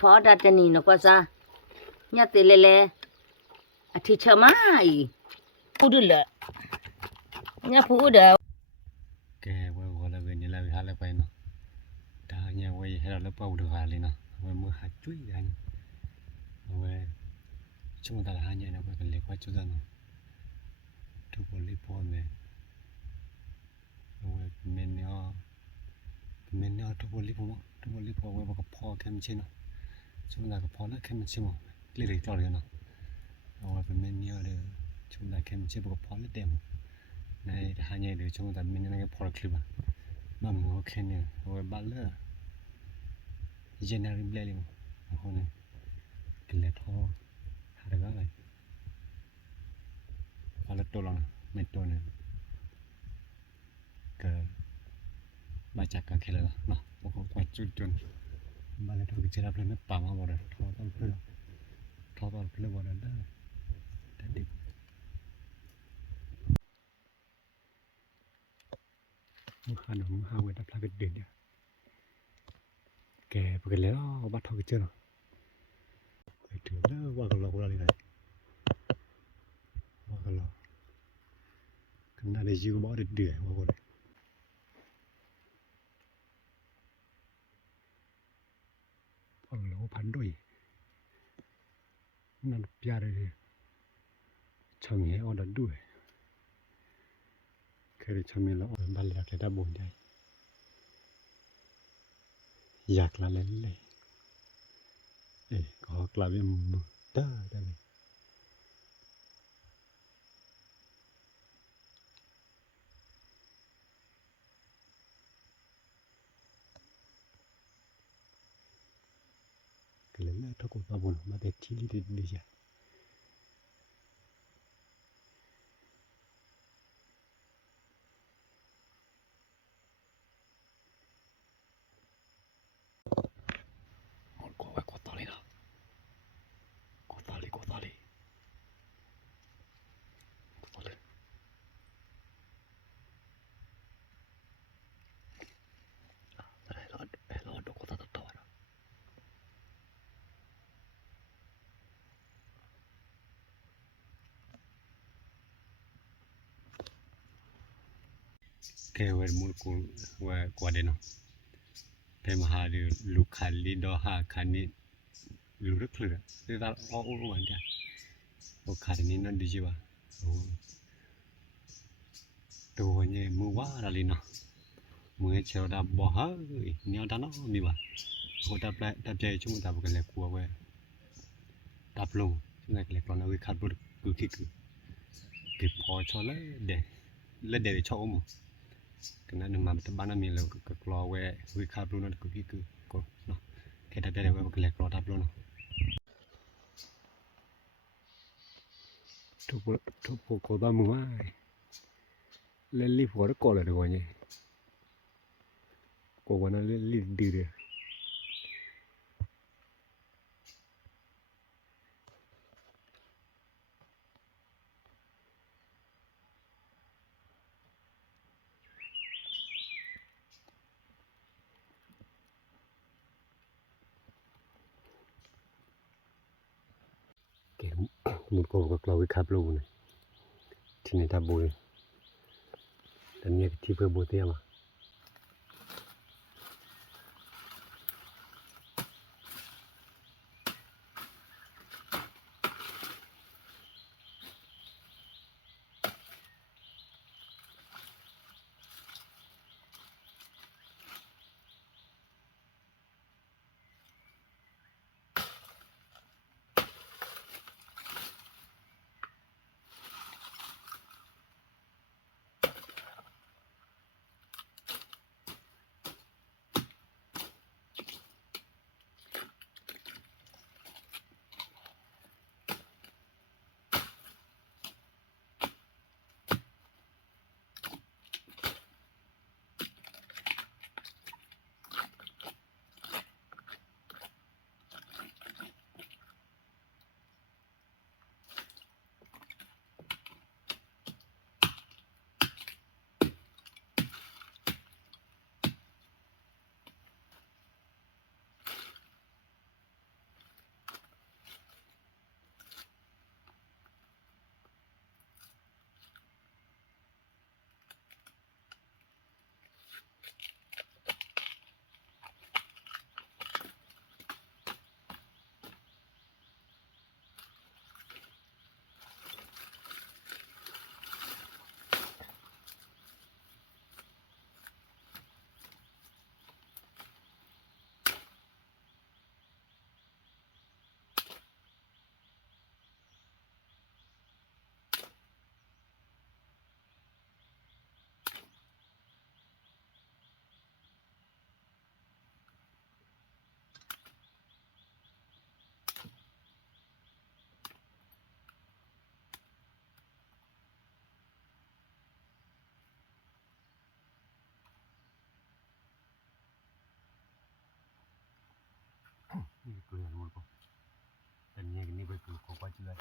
พอดัดจะนี่เนาะก็ซะเนี่ยเตเลอาทิชมาอีพูดเลยเนี่ยพูดเด้อแกว่าหัวเราเป็นยังไงหาอะไรไปเนาะถ้าเนี่ยว่าให้เราเลิกเป่าดูหาเลยเนาะว่ามือหาจุ้ยกันว่าช่วงตลาดเนี่ยนะว่าเป็นเล็กว่าจุดนั้นทุกคนรีบพร้อมเลยว่าเมนเนี่ยทุกคนรีบพร้อมทุกคนรีบพร้อมว่าก็พอแค่ไม่ใช่เนาะช่วงตลาดก็พอแล้วแค่ไม่ใช่มั้งเล็กๆต่อเลยเนาะว่าเป็นเมนเนี่ยเลยช่วงตลาดแค่ไม่ใช่ก็พอแล้วเต็มในทางเนี่ยเดี๋ยวช่วงตลาดเมนเนี่ยก็พอคลิปอ่ะบ้านมึงโอเคเนี่ยว่าบ้านเลิกเจนนาริมเบลลี่มั้งคนนี้กินเล็ดท้อหาได้ก็เลยพอแล้วตัวเราไม่ตัวเนี่ยก็มาจากการแค่เลยเนาะพวกเขาควายจุนบ้านเราถูกเจริญเลยไม่ป่ามาบ่ได้ท้อตอนเพื่อบ่ได้ได้แต่ดิบมือขนมหาไว้ดับพลาดเดือดเนี่ยแกไปกันแล้วบ้านทอกเจอเนาะไปถึงแล้วว่ากันเราเลยไงว่ากันเราขนาดในยูบ่ได้เดือดว่าบ่ได้ฟังแล้วพันด้วยนั่นพิจารณาช่างเหี้ยอ่อนด้วยเคยชมีแล้วบ้านเล็กเลยได้บ่นใจอยากละเล่นเลยก็กลายเป็นมือได้ไหมก็เลยเลิกทุกคนมาบ่นมาแต่ที่ดีดีจ้ะหมดก็ไว้กดต่อเลยนะกดต่อเลยเราดูกดต่อนะแกเวรมูลกูว่ากว่าเดนเนาะเพมหาดูลูกขันลีดอหาขันนี้ลูกเลือดคือตาอ้ออ้วนจ้ะโอ้ขันนี้นั่นดีจีวะโอ้ตัวเนี่ยมือว่าอะไรเนาะมือเชียวดับบ่ฮะเนี่ยด้านนอกมีวะโอ้ดับใจชุ่มดับกันเลยกลัวเว้ยดับลงช่วงแรกเลยตอนนั้นวิคัดบุตรคือพอชอแล้วเดี๋ยวชอบมั้งกันนั้นมาแต่บ้านมีแล้วก็กลัวเว้ยวิคัดบุตรนั่นคือก็เนาะแค่ดับใจเว้ยกันเลยกลัวดับลงเนาะทุกคนบ้ามือว่าเล่นรีบหัวแล้วก่อนเลยดีกว่าเนี่ยกว่านั้นเล่นรีบดีเลยเกมมุดโกก็กลัววิคับลูกเนี่ยที่ในทับบุยแต่เนี่ยที่เพื่อบุเตียมา ko kwa chu la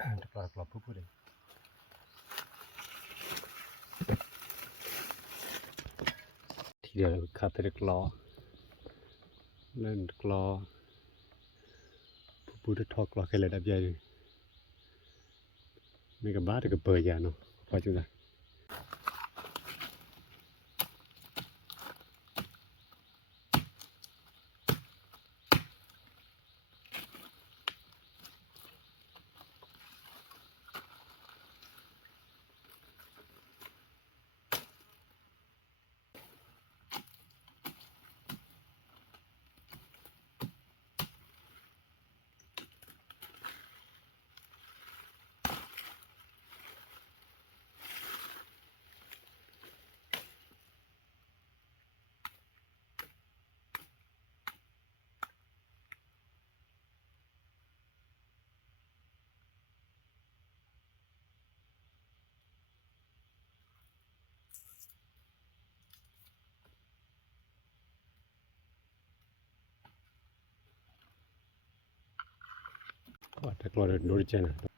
ka di ga klor pu pu deทีเดียวคาเตเรกลอเล่นกลอปูดทอกลอแค่เลยดับใหญ่มีกับบ้าแต่กับเปิดยาเนาะพอจุดละว่าแต่กลอโดริเจนะ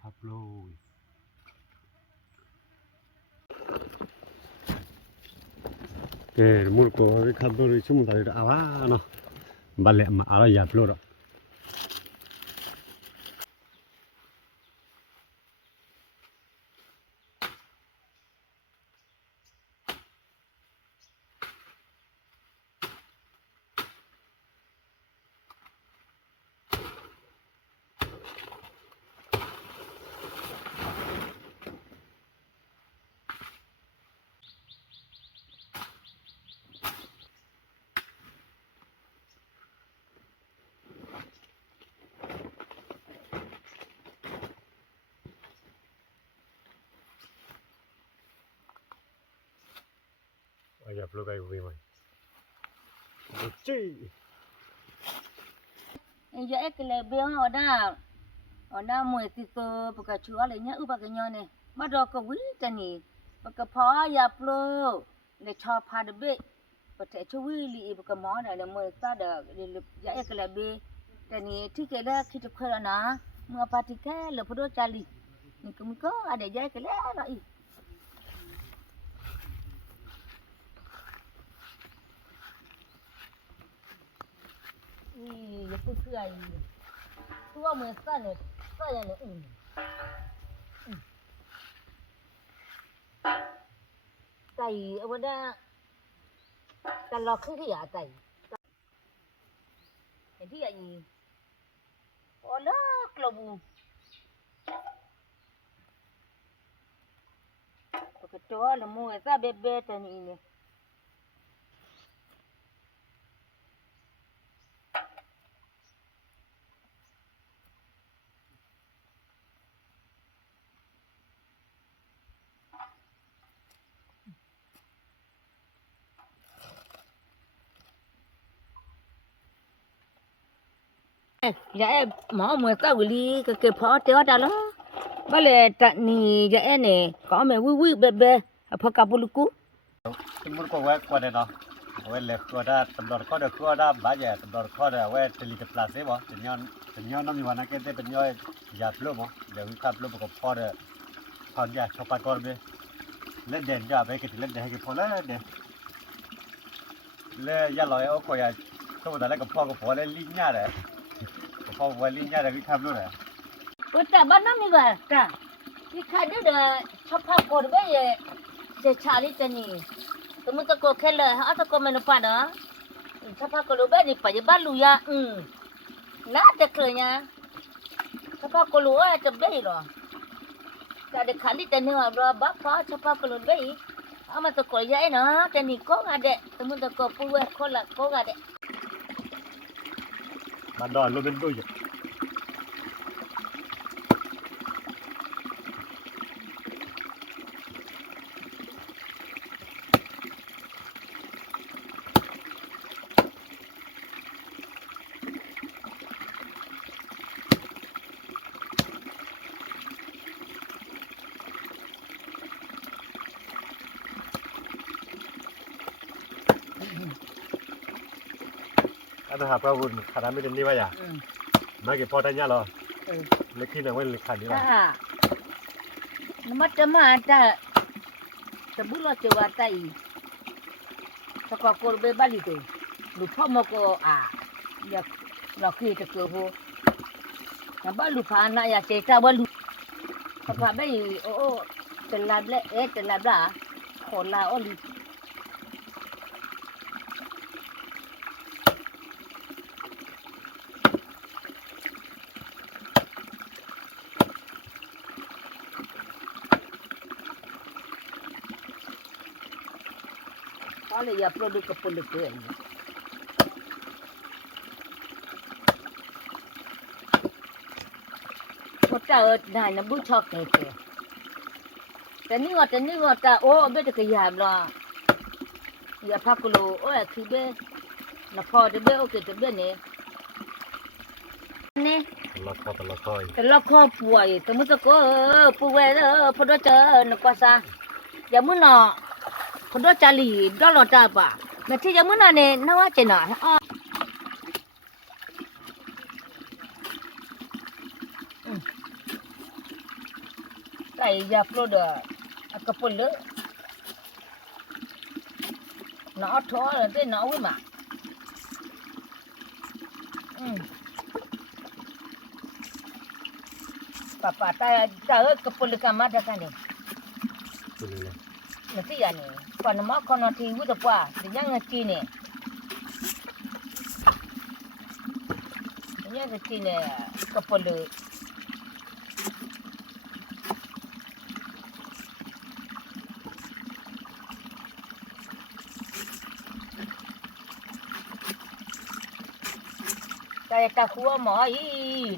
ทับโลมุลโกวิคับโลชุมตาลิอาวาเนาะบัลเลมาอะไรยาปลูรอยากปลูกไอ้วิ่งไหมจี้ ya ekle be oda mo tito buka chua le nya uba ke nyone ma do ko wi tani buka pha ya plo le cha pha de be pate chu wi li buka mo da le mo ta da ya ekle be tani tike la kit khara na mo pa tike le phodo chali ni ko ade ya ekle ra i อย่าพูดเพื่อตัวมือสั่นเลยสั่นเลยไก่เอาไว้ได้แต่เราขึ้นที่อ่ะไก่เห็นที่อ่ะอีโอ้เลิกลบูปกติว่าละมัวซาเบ็ดเบ็ดตัวนี้เนี่ยอย่าไอ้หมอมือเต้าวิลีก็เก็บพอเตี้ยดาล้อบ้านเลยตัดนี่อย่าไอ้เนี่ยก็เอามาวิเบ็ดเบ็ดพอกลับบุลุกู Tumur ko wa kwa de no. We le ko da tamdor ko de ko da ba ya tamdor ko da we teli de place bo. Tenyon no mi wana ke te tenyo ya plo mo. De wi ka plo ko po de thon ya chopa kor be. Le den ja be ke le de ke po le de. Le ya lo ya ko ya ko da le ko po le li nya de. Ko po we li nya de wi ka plo de. 我咋把那米个干？你看这个小胖过的呗，这查理这里，怎么这个开了，还这个没能办呢？小胖过的呗，你把这把路呀，那这个呀，小胖过路啊，这呗了，แต่เด็กขันที่แต่เนื้อเราบ้าฟ้าชอบกลุ่มไปเอามาตะโกนยัยนะแต่นี่ก็งาเด็กแต่มึงตะโกนปูเวคนละก็งาเด็ก Ma do lo ben do ya. Ada apa pun kada mi ni ba ya. Ma ke po ta nya lo. Le ki na wen le khan ni ba. นมัตมาจ้าตะบุลอเจวาไตตะกอโกเบบาลิโตลูพ่อมก็อยากเราคือตะเกือโหนะบ้าลูพานะอยากเจตาบ่ลูพะพะไปโอ้ตะลาบและตะลาบล่ะขอลาออลิอะไรอย่าโปรดุกกับปลุกเลยพอเจอได้นะบุชอบเตะแต่นี่ว่าตาโอ้เบ็ดก็ยามละอย่าพักโลโอ้คือเบ็ดนะพอเดเบ็ดโอเคเดเบ็ดเนี่ยนี่ La ko. แต่ละครอบป่วยแต่มึงจะก็ป่วยพอดเจอนกว่าซะอย่ามึงเนาะพอดจารีดอลลาร์ตาป่ะแม่ที่อย่ามึงน่ะเนี่ยน่าว่าจะหน่ะไก่ยาโปรดกระปุกเลยหนอท้อเลยหนอวิ่งมาป้าตากระปุกกันมาได้กันเนี่ยนั่นที่ยันเนี่ยก่อนมาคนที่วิ่งตัวเดี๋ยวยังจีเนี่ยยังจีเนี่ยกระปุกเลยแต่ตาขัวหมอ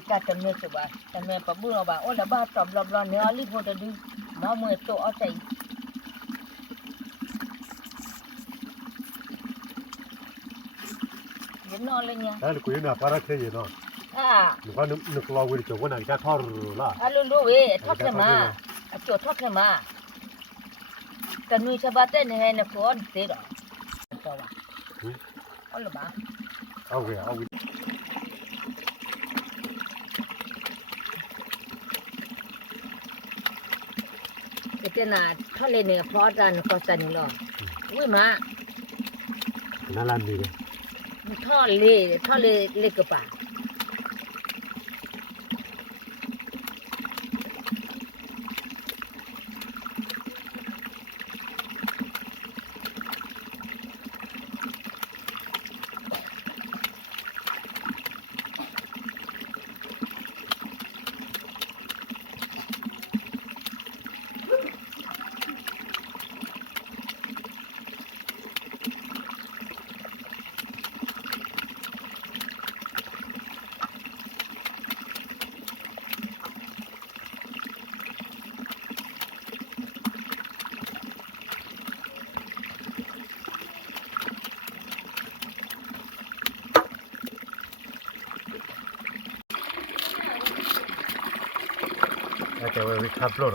ตาจำเนื้อตัวจำเนื้อปะบุ้งเอาบ้าโอ้ละบ้าตอบรอบๆเนื้อรีบพอจะดูหมอมือโตเอาใจเย็นนอนเลยเนี่ย Dale ku ina para ke ye no. Nu ka nu klo wi to wona ka thor la. ลูเว้ทอดเลยมาโจทอดเลยมาแต่นุ้ยชาวบ้านเนี่ยให้นักคนเสียหรอตัววะเอาละบ้า Au ge au. เจ้าน่ะทอดเลยเนี่ยพอจานก็สั่นหรอวิ่งมา Na lan ni de. ท่อเลกป่าแต่ว่าวิคับโลด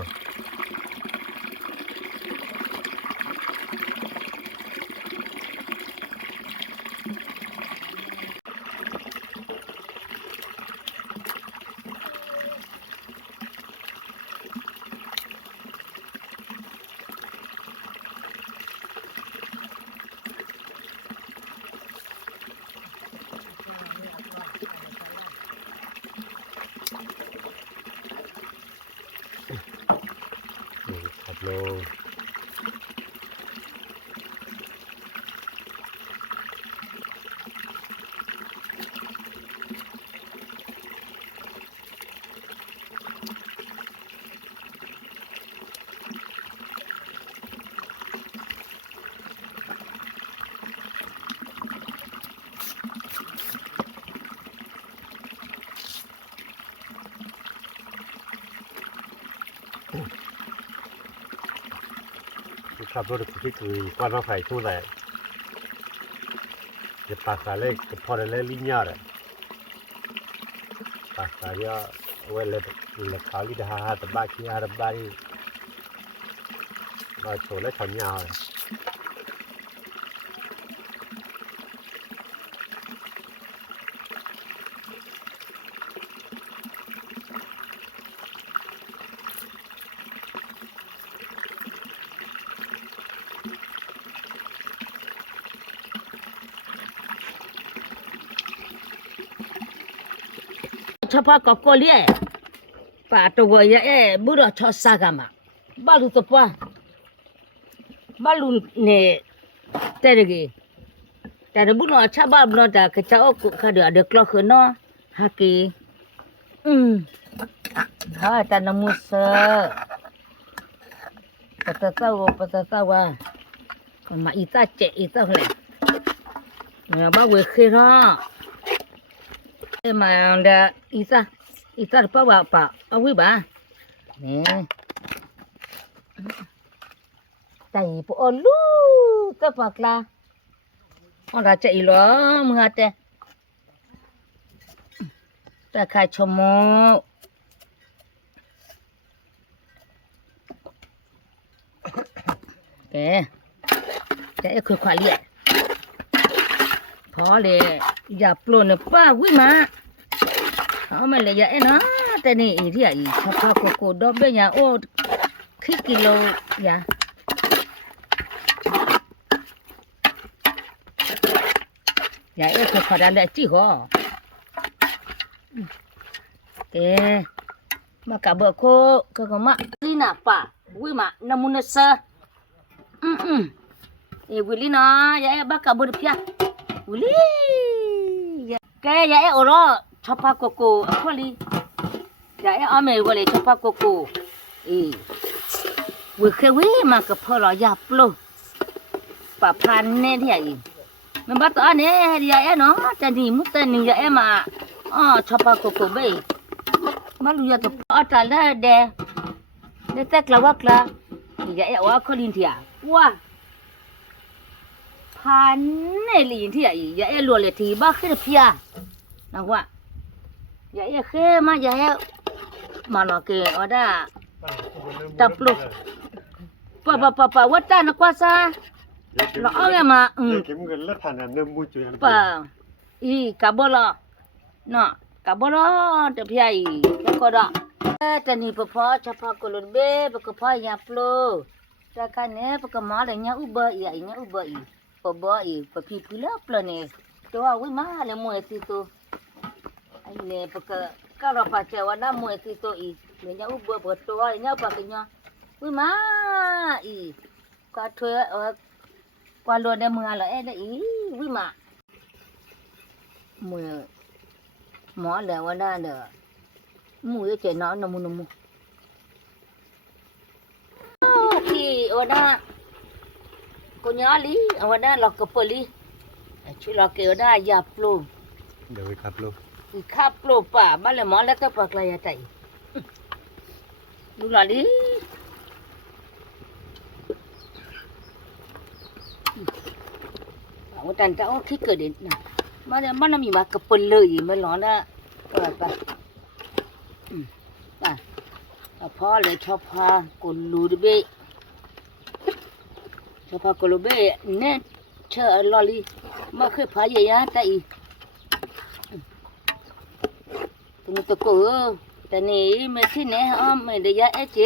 ขับโลขับรถที่คือกวนมาไฟทุ่งแหละจะปากสาเล็กพอได้เล่นลิ้นยอดเลยปากสายอเวลเลยขาวลิดาตะบ้าขี้อาตะบ้านี่เราโชว์และถอนยาวเลยเฉพาะกับกอเลียป่าตัวใหญ่บุรุษชอสากามาบาลูตปะบาลูเนี่ยแต่เด็กแต่บุรุษชาวบ้านบุรุษแต่ก็จะเอาข้าเดือดกลัวขึ้นเนาะฮักกี้แต่น้ำมุสปัตตาวามาอีตาเจอีตาเลยเนี่ยบ้าเวขี้ร้อมาเดอีตาป้าป่าเอาไว้บ้าเนี่ยใจปอลูก็ปากละอ๋อราใจหรอมึงอาเตแต่ใครชมแกคือควายเลี้ยพอเลยอย่าปล้นป้าวิมาเอามาเลยอย่านะแต่นี่อีที่อีชอบพาโกดอบเบี้ยโอ้คิดกิโลอย่าคือขอดันได้จีหัวแกมากับเบอร์โคก็มาลีน่าป้าวิมาน้ำมันเสือวิลีน่าอย่าบ้ากับเบอร์เพียวิลีแกอย่าโอรอชอบพาโกคนลีอย่าเอาเมย์วันเลยชอบพาโกวิเควิมากับพ่อเราอย่าปลุกป้าพันเนี่ยที่ไหนมันบ้าตัวเนี่ยอย่าเนาะแต่นี่มุตนี่อย่ามาชอบพาโกเบย์มาลุยตัวตาละเดแต่กลาวกลาอย่าว่าคนอินเดียว่าพันเนี่ยลินที่อย่าลัวเลยที่บ้าขึ้นเพียนะว่าอย่าเข้มาอย่ามาหนอเกอด้าตับลุกป่าวัดตานกว่าซาเราเอาไงมาเก็บเงินแล้วผ่านน้ำมูจุยป่ากับบลเนาะกับบลเดี๋ยวพี่ก็ได้แต่นี่พ่อชอบกลุ่นเบ้พ่อยาปลูแต่กันเนี่ยพ่อมาเลยเนี่ยอุบะอีปะพี่พี่แล้วปลาเนี่ยแต่ ตัววิมาเลยมวยสิตัวไอ้เนี่ยปกก็เราปัจจัยวันนั้นมวยสิตัวอีเนี่ยอุบเบิดตัวเนี่ยปากเนี่ยวิมาอีกว่าเธอกว่าโลดในเมืองละเอ้ได้อีวิมามือหมอแล้ววันนั้นเด้อมูยเจนอนนมูพี่วันนั้นกูย้อนลีวันนั้นเราก็เปิดลีช่วยเราเกี่ยวได้ยาปลู เดี๋ยวไปขับลูก อีข้าปลูป่าบ้านเลยหมอแล้วก็ปากลายใจดูหล่ะลีวันจันทร์จะเอาขี้เกิดเด่นนะมันมีมากระปุกเลยมันร้อนนะไปพอเลยชอบพากุลูดเบะชอบพากุลูเบะเนี่ยเชื่อลอลีมาเคยพายยาแต่อีตัวตะกูแต่นี่ไม่ที่ไหนอ๋อไม่ได้ยาเอเจ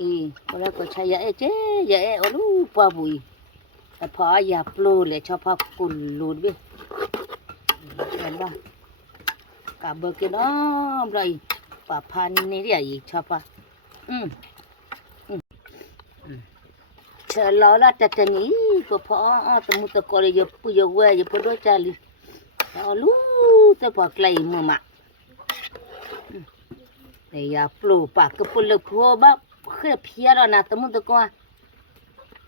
อีคนละก็ใช้ยาเอเจยาเออลูปะบุยแต่พอยาปลูเลยชอบพากุลูดเบะเห็นป่ะกับเบอร์กินอ๋อเลยป่าพันนี่เรียกชอบป่ะเชื่อล้อละแต่นี่ก็พอตะมุตะกอเลยอย่าปุยเว้ยอย่าพูดด้วยจารีแล้วลูแต่ปากไหลมือมาแต่ยาปลูปากก็ปลุกพัวบ้าเคยเพียแล้วนะตะมุตะกอ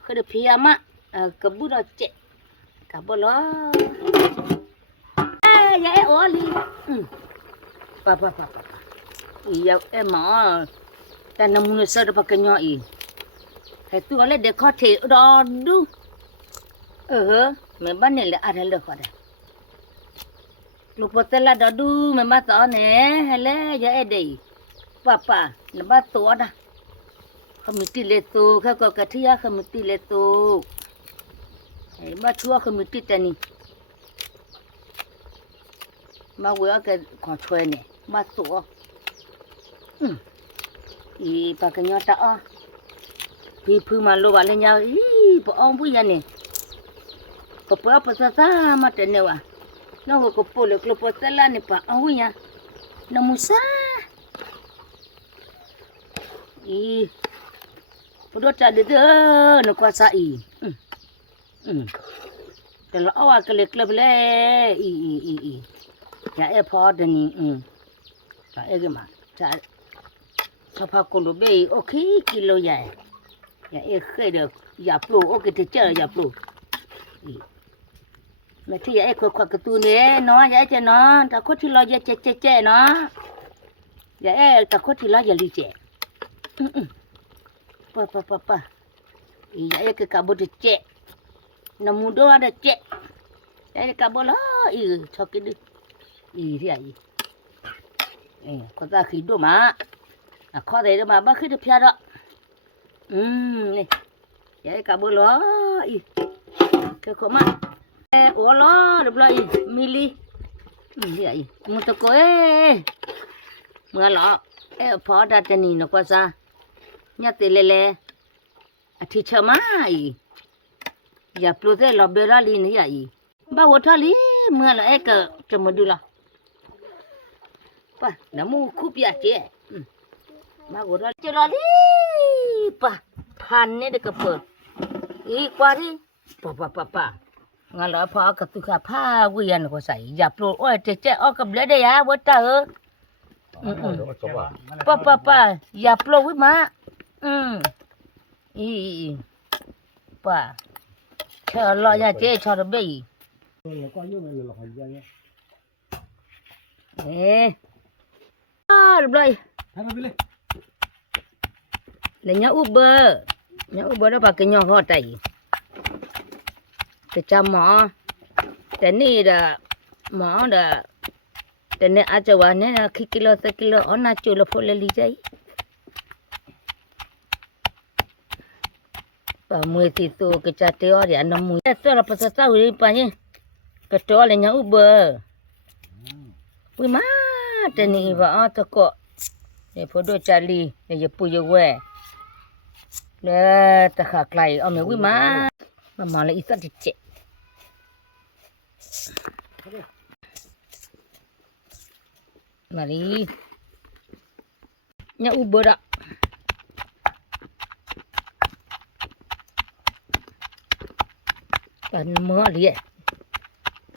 เคยเพียมะกับบุรุษเจกับบุรุษยาโอลีป่ายาหมอแต่น้ำมันเสือปากเนาะอีให้ตัวเล็กเด็กเขาเทรอดูแม่บ้านนี่แหละอะไรเลิกเขาได้ลูกพ่อเตล่าดูแม่บ้านตอนนี้ให้เลยยาเอเดย์ป้าแม่บ้านตัวนะเขามีตีเลตูเขาก็กระเทียเขามีตีเลตูไอ้บ้านชั่วเขามีตีแต่นี่มาเวอกันขอช่วยเนี่ยบ้านตัวอีปากเนาะตาอ้อพี่พึ่งมาโลบาเลยยาวอีปอมผู้ยันเนี่ยก็เปิดภาษามาแต่เนี่ยว่ะน้องก็พูดเลยกลับภาษาละเนี่ยปะเอาผู้ยันน้ำมุสาอีพอดจัดเด้อนึกว่าซะอีแต่เราเอาก็เล็กเลยอีอย่าเอพอเดนี่อย่าเอก็มาจะชอบพาคนรู้เบยโอเคกิโลใหญ่อย่าเอเคยเด้อย่าปลูกโอเคที่เจออย่าปลูกแม่ที่อย่าเอขวักกระตูเนี่ยเนาะอย่าเอจะเนาะแต่คนที่รออย่าเจ๊เนาะอย่าเอแต่คนที่รออย่าลีเจ๊ป้าอย่าเอก็กระบุดเจ๊น้ำมูดว่าเด็เจ๊อย่าเอกระบุดชอบกินดิที่ไอ้คนตาขี้ดูมาข้อใดดูมาบ้าขึ้นจะเพียรนี่ยายกับบัวล้ออีก็ขมาโอ้ล้อเรียบร้อยมิลีนี่ไอ้มุตะโกเมื่อล้อพอดัดนี่นกว่าซะเนี่ยเตเลอาทิชมาอย่าปลุกเตลอเบราลีนี่ไอ้บ้าวัวทาลีเมื่อละก็จะมาดูละป่ะน้ำมูคุบยาเจ๊มาวัวทาลีจะรอลีป่ะพันนี่เด็กเปิดอีกว่าที่ป้างั้นแล้วพอกับตุกาผ้าวิญญาณก็ใส่อย่าปลุกโอ้ยเจ๊ออกกับเล็ดได้ยาวัดตาป้าอย่าปลุกวิมาอีป้าเชื่อรอยาเจ๊ชอบเบี้ยเรียบร้อยเลยเนี่ยอุบเบอร์แล้วปากกันยองหัวใจแต่จำหมอแต่นี่เด้อหมอเด้อแต่เนี่ยอาจจะว่าเนี่ยกิโลสักกิโลอ๋อน่าจุลพลลีใจป่ามือติดตัวก็จะเที่ยวเดี๋ยวน้ำมือแต่ตัวเราภาษาอื่นไปเนี่ยก็ตัวเลยเนี่ยอุบเบอร์วิมาแต่นี่ว่าอ๋อตะก็เนี่ยพอดูจารีเนี่ยจะปุยเว้ยแล้วตะขาไกลเอาเมียวิมาเลยอีสัตว์เจ๊ Mari. Nya ubah dak. Pan mo dia.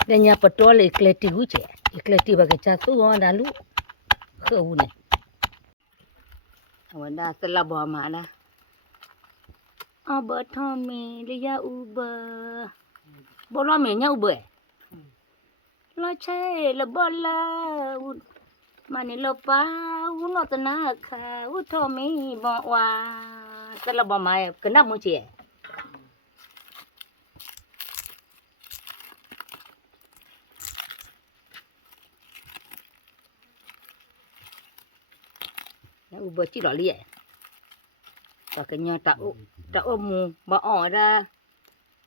Dan nya petrol ikleti huce. Ikleti bagai catu orang dalu. Kheu ni. Awanda telah bawa mana? Abah Tommy dia ubah. Bola menya ubah. Lo cai lo bola. Mani lo pa uno tanah ka. Tommy bawa. Telah bawa mai kena muci. Nó ubah chỉ đỏ lìa. Và cái nhà tạo ôm bỏ ra.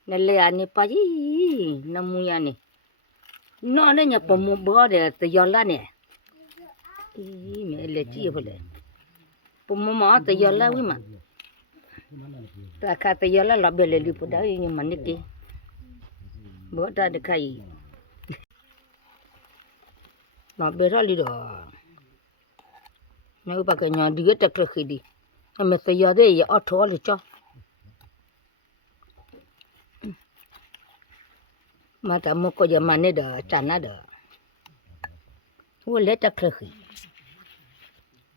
Nè lìa nè pa gì. Nó mua nhà nè. Nó nè nhà bỏ mua bỏ để tự do la nè. Ý mẹ lìa chi vậy lẹ. Bỏ mua mỏ tự do la quý mà. Ta khá tự do la lọ bè lìa lìa bỏ đá nhưng mà nít đi. Bỏ ra được cái. Lọ bè ra lìa đó. Nếu bà cái nhà đi cái trật khi đi, em mới thấy giờ đây giờ ở thua rồi cho, mà ta mua cái gì mà này đó chán á đó, mua lấy trật khi,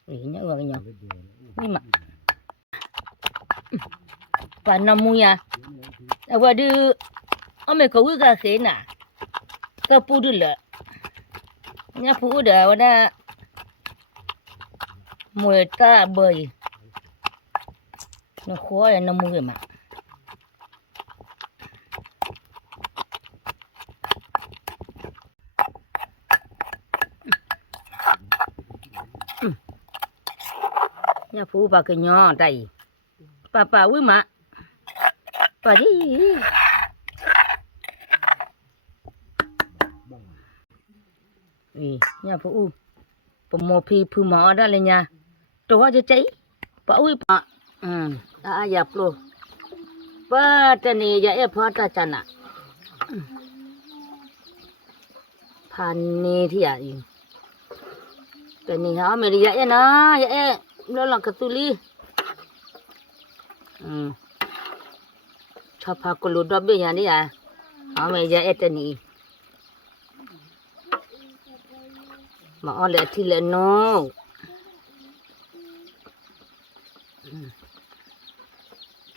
nhớ vào cái nhà, nhưng mà, và năm mươi à, và đi, ông ấy có cái gì nè, cái phụ được là, nhà phụ đó là mùi ta bơi nó khó là nó mùi mà nhà phụ bà cái nhỏ đây bà quý mà bà đi nhà phụ bà mua phi mỏ đó lên nhà tôi cho cháy bà quý bà dập luôn bà tên này giờ em phá ta chana phan này thì à tên này hả mày đi vậy nó vậy nó là cái tuli cho phá cô lụt đó bây giờ đi à hả mày vậy tên này mà ở lại thì lại nó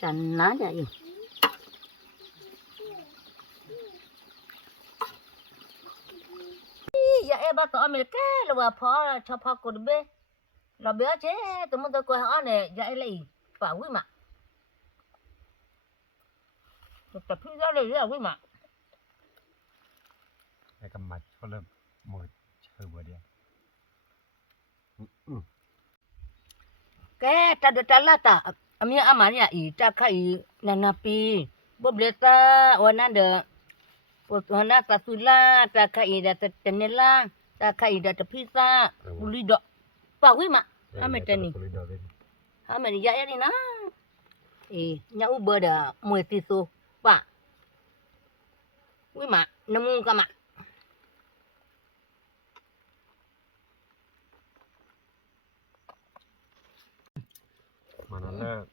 chăn ná vậy dạ em bắt tao mình cái là bà phò cho phò cột bê là bé chế tụi mình tôi coi họ này dạ em lấy phải quý mà tập phi ra đây là quý mà cái cầm mặt có lớp một chơi bữa đi cái ta là ta amnya amanya ita kai nanapi bobleta wana de wana tasula ta kai da tenela ta kai da pizza ulido pa wi ma ametani ameni ya ni na nya uber da muetiso pa wi ma namu ka ma mana là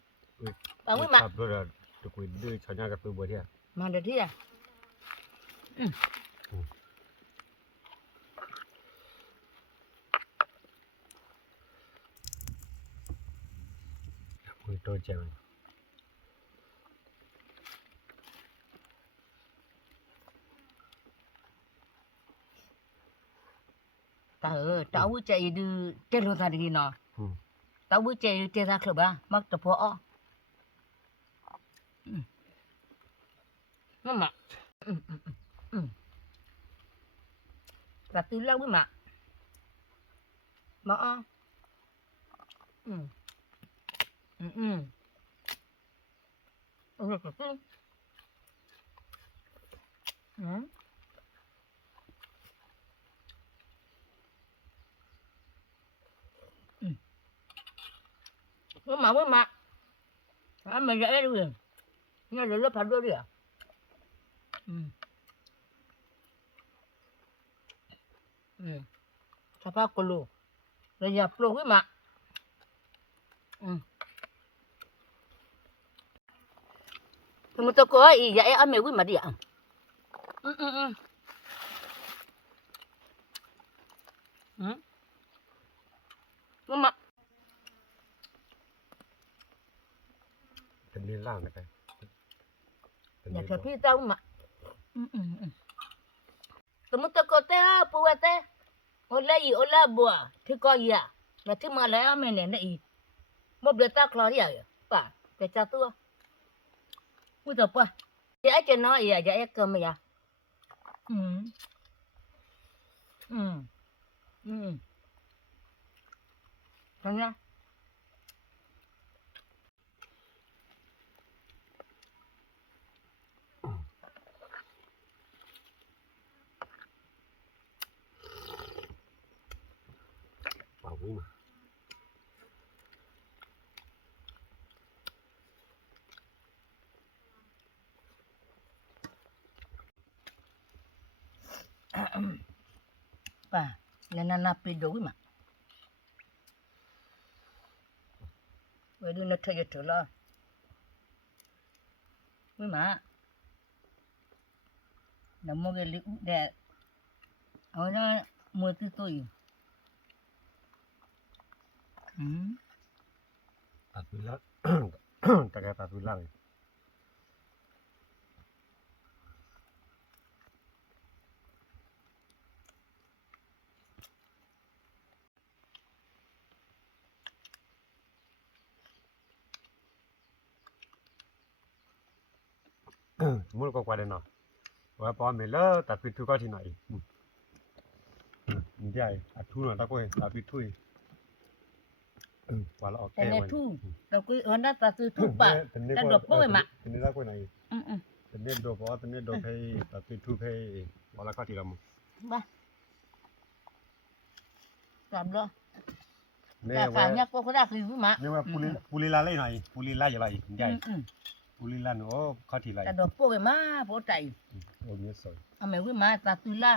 bà quý mà rồi là tụi quỷ đưa cho nhau gặp tôi bữa đi à mà được đi à quỷ tôi chèo tao chạy đi trên lối ra đi nọ tao bữa chạy đi ra club à mắc tập võ mà và từ lâu với mà bỏ với mà mày dậy đi nghe rồi lớp phạt đôi đi à Sapa kulu. Raya plo wi ma. Tumuto ko ai ya ame wi ma dia. Mama. เป็นนี่ล่างนะครับ Ya ke pi tau ma. Tumuto ko te pu wa te. Ola I ola bua. Thi ko ya. La thi ma la ame ne ne I. Mo ble ta klo ya. Pa. Pe cha tu. Ui tập qua. Ya cho nó ya ya cơm ya. Con nha. ป่าวุ้มา Pa. Nana na pido wi ma. Wedu na thaye thola. Wi ma. Na mo ge li u de. Ona mo ti to yi. ตัดวิลล่า ตะแกตัดวิลล่าเลยมุลก็กว่าเดิมเนาะว่าพอเมล่าตัดปิดทุกข์ที่ไหนนี่ใหญ่อัดทุนหน่อยตะก้อยตัดปิดทุยว่าเราออกแก้ Tene ไว้ tu. Ta ku ona ta tu tu pa. Ta do po ma. เป็นนี่ตะก้อยไหนเป็นนี่โดพอเป็นนี่โดให้ตัดปิดทุกข์ให้ว่าเราก็ที่เรา Ba. Tam lo. แม่ Ta ว่า fa nya ko ko da ki wi ma. แม่ว่าปุริลาเล่หน่อยปุริลาอย่าไรใหญ่ปุริลาเนาะเขาที่ไร Ta do po ma po tai. โอ้เนี่ยสวย Ame wi ma ta tu la.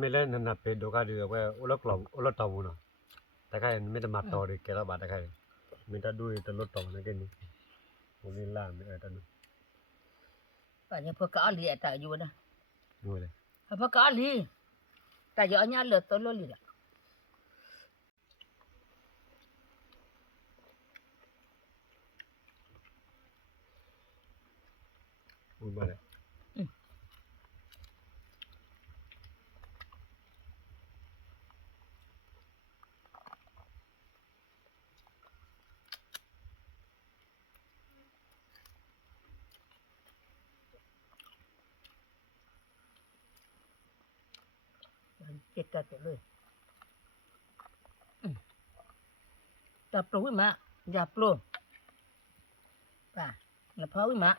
ไม่เล่นนั่นน่ะเป็นโดกาดีว่าโอละกล่องโอละตอมูนะแต่ใครไม่ได้มาต่อเลยแกละบาทแต่ใครไม่ได้ด้วยตลอดต่อนะแกนี่โอ้นี่ล่าไม่ตัน Pa nya po ka ali ta yu na. นู่นเลย Pa ka ali. Ta yo nya le to lo li la. อุ้ยมาเลยเจ็ดกันเลยจับปลูกมาอย่าปลูกป่ะแล้วพอวิมา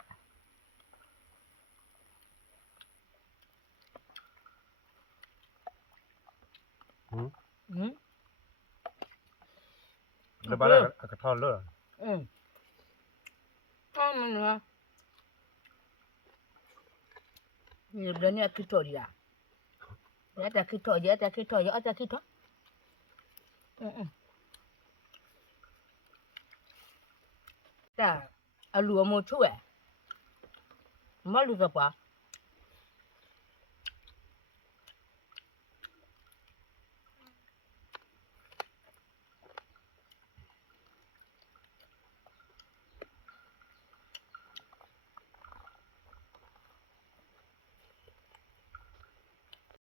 แล้วบ้านกระทอนเลย มันเนาะนี่เดี๋ยวนี้คิดตัวดีอ่ะเดี๋ยวจะคิดตัวเยอะจะคิดตัวเยอะจะคิดตัวแต่อาลัวโมช่วยมาลูกกับป่ะ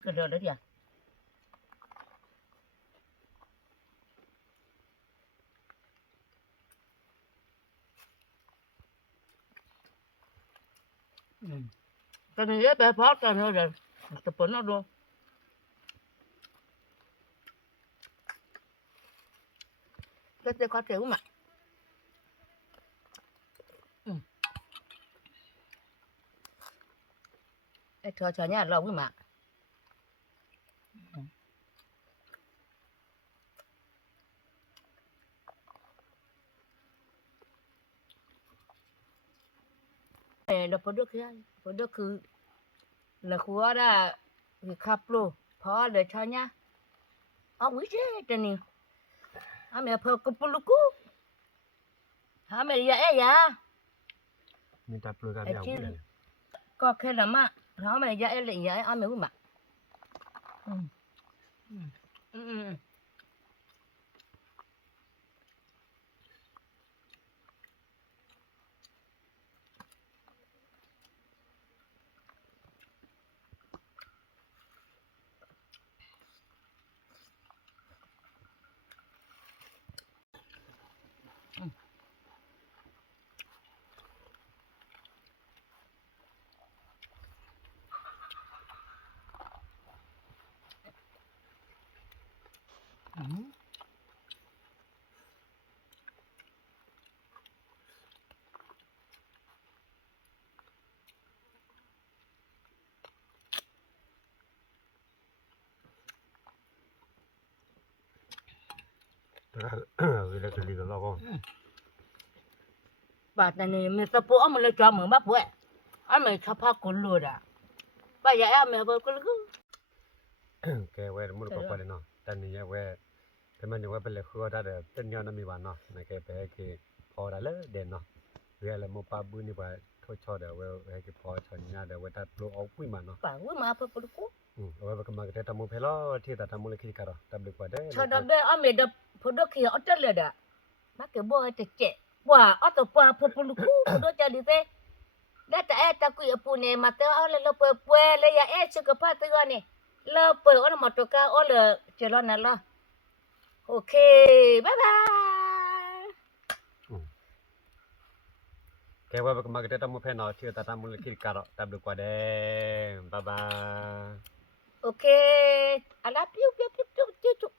ก็เดี๋ยวเดี๋ยวตอนนี้ไปพักกันแล้วเดี๋ยวจะปนเอาดูก็จะขอเสียงมาไอ้เธอชาวเนี่ยเราขึ้นมา เดี๋ยวพอดูคือละคัวได้คือขับโลพอเดี๋ยวชาเนี่ยเอาวิเศษแต่นี่อาเมพอกปุลุกุอาเมยาเอยา มีตาปลูกกันอย่างนี้ ก็แค่ละมะอาเมยาเอเลยยาอาเมวุมะอืมอืมอืม เวลาจะลีกันแล้วก็ บาดนี่มีสะโพกมันเลยจอมือมาป่วยอาเมชอบพากุลูดอ่ะป้ายาอาเมบอกกุลู แกเว้มุดก็ไปเลยเนาะแต่นี่เว้แต่มันยังว่าเป็นเลยคือได้แต่เป็นยอดน้ำมีวันเนาะในแกไปให้คือพอได้เลยเด่นเนาะเวลาโมปาบุนี่ว่าทดชอเดี๋ยวให้คือพอชนยาเดี๋ยวเวลาปลูกเอาปุ้ยมันเนาะ ป่าว่ามาพอกุลู เอาไว้ก็มาแต่ทำโมเพลอที่แต่ทำโมเลกิการ์ตับดีกว่าได้ ชอดเบอาเมดพอดขี้ออตเลยดะมาเก็บบ่ให้เจ๊ว่าออตปาพอกุลูพอดจะดิเตได้แต่ตะกุยปูเนมาเตอเอาเลยเปิดป่วยเลยยาสุขภาพตัวนี่แล้วเปิดอนมาตกาเอาเลยเจรนั่นละโอเคบ๊ายบาย แกว่าก็มาแต่ทำโมเพลเนาะที่แต่ทำโมเลกิการ์ตับดีกว่าได้บ๊ายบาย โอเคอาลาปิ้วปิ้วปิ้วปิ้ว